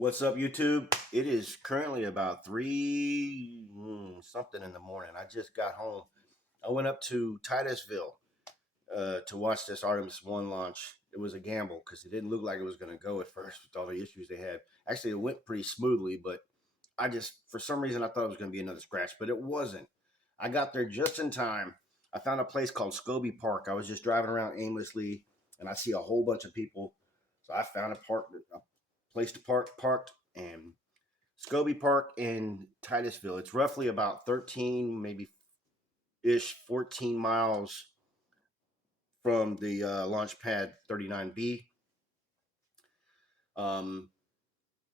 What's up, YouTube? It is currently about 3 something in the morning. I just got home. I went up to Titusville to watch this Artemis 1 launch. It was a gamble because it didn't look like it was going to go at first with all the issues they had. Actually, it went pretty smoothly, but for some reason, I thought it was going to be another scratch, but it wasn't. I got there just in time. I found a place called Scobie Park. I was just driving around aimlessly, and I see a whole bunch of people. So I found a place to parked, and Scobie Park in Titusville. It's roughly about 13, maybe 14 miles from the launch pad 39B.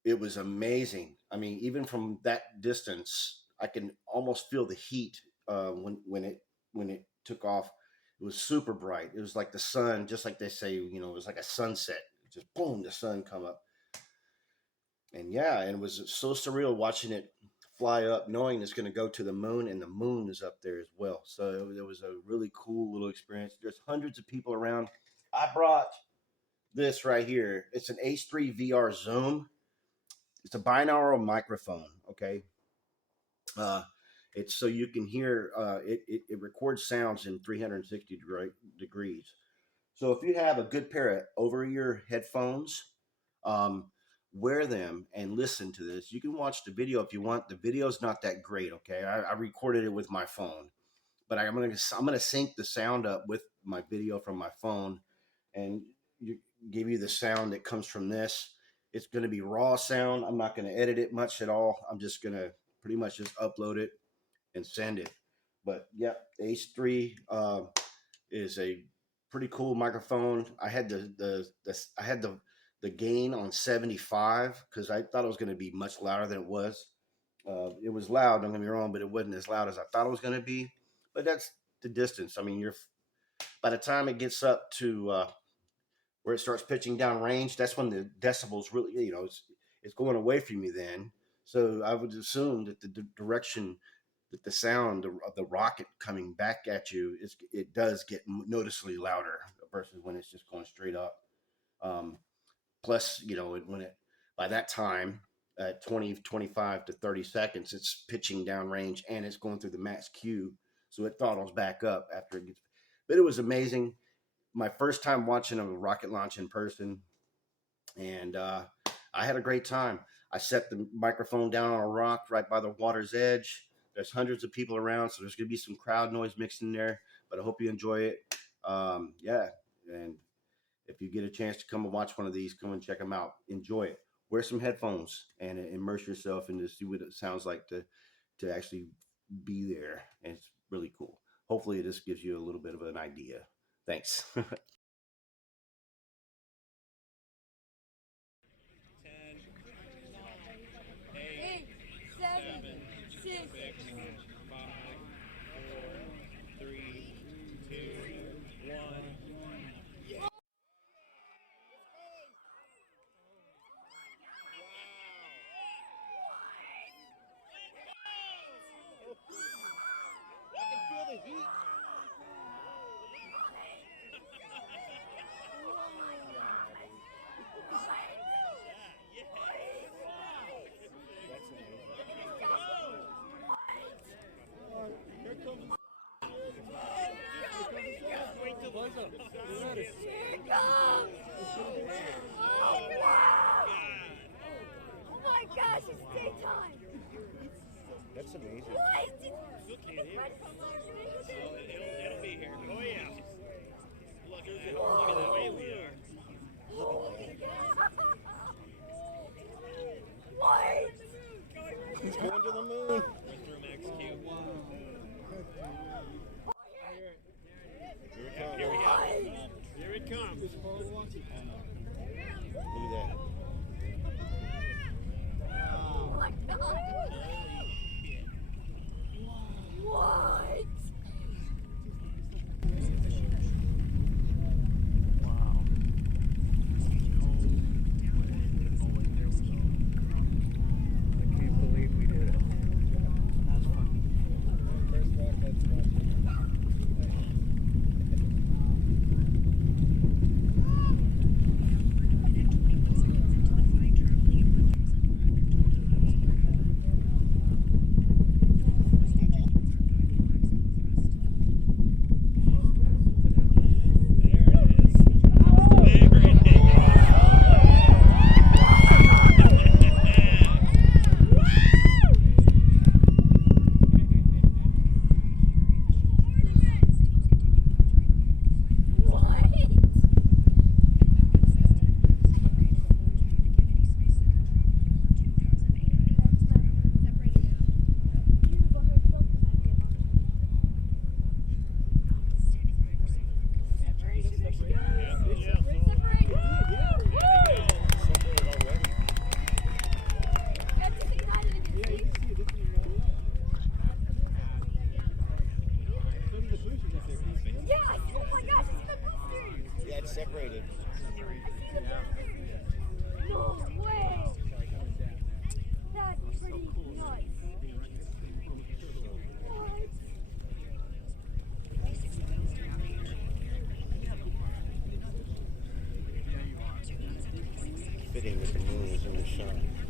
It was amazing. I mean, even from that distance, I can almost feel the heat when it took off. It was super bright. It was like the sun, just like they say, it was like a sunset. Just boom, the sun come up. And yeah, and it was so surreal watching it fly up, knowing it's going to go to the moon, and the moon is up there as well. So it was a really cool little experience. There's hundreds of people around. I brought this right here. It's an H3-VR Zoom. It's a binaural microphone. Okay, it's so you can hear. It records sounds in 360 degrees. So if you have a good pair of over-ear headphones, wear them and listen to this. You can watch the video if you want. The video's not that great, okay? I recorded it with my phone, but I'm gonna sync the sound up with my video from my phone, and give you the sound that comes from this. It's gonna be raw sound. I'm not gonna edit it much at all. I'm just gonna pretty much just upload it and send it. But yeah, H3 is a pretty cool microphone. I had the gain on 75 because I thought it was going to be much louder than it was. It was loud, don't get me wrong, but it wasn't as loud as I thought it was going to be. But that's the distance. I mean, by the time it gets up to where it starts pitching down range, that's when the decibels really, it's going away from you then. So I would assume that the direction that the sound of the rocket coming back at you it does get noticeably louder versus when it's just going straight up. Plus, by that time at 20, 25 to 30 seconds, it's pitching down range and it's going through the max Q. So it throttles back up after it gets, but it was amazing. My first time watching a rocket launch in person, and I had a great time. I set the microphone down on a rock right by the water's edge. There's hundreds of people around, so there's going to be some crowd noise mixed in there, but I hope you enjoy it. Yeah, and if you get a chance to come and watch one of these, come and check them out. Enjoy it. Wear some headphones and immerse yourself into see what it sounds like to actually be there. And it's really cool. Hopefully this gives you a little bit of an idea. Thanks. 10, 8, 7, 6, 5, 4, 3, 2, 1. I can feel the heat. Here it comes! Oh, wow! Oh my gosh, it's daytime! That's amazing. What? Still can't hear it. It'll be here. Oh yeah. Look at that way we are. What? He's going to the moon. We're through max Q. Here we go. Here it comes. Look at that. Oh my god! What? indicating that the moon is in the shot.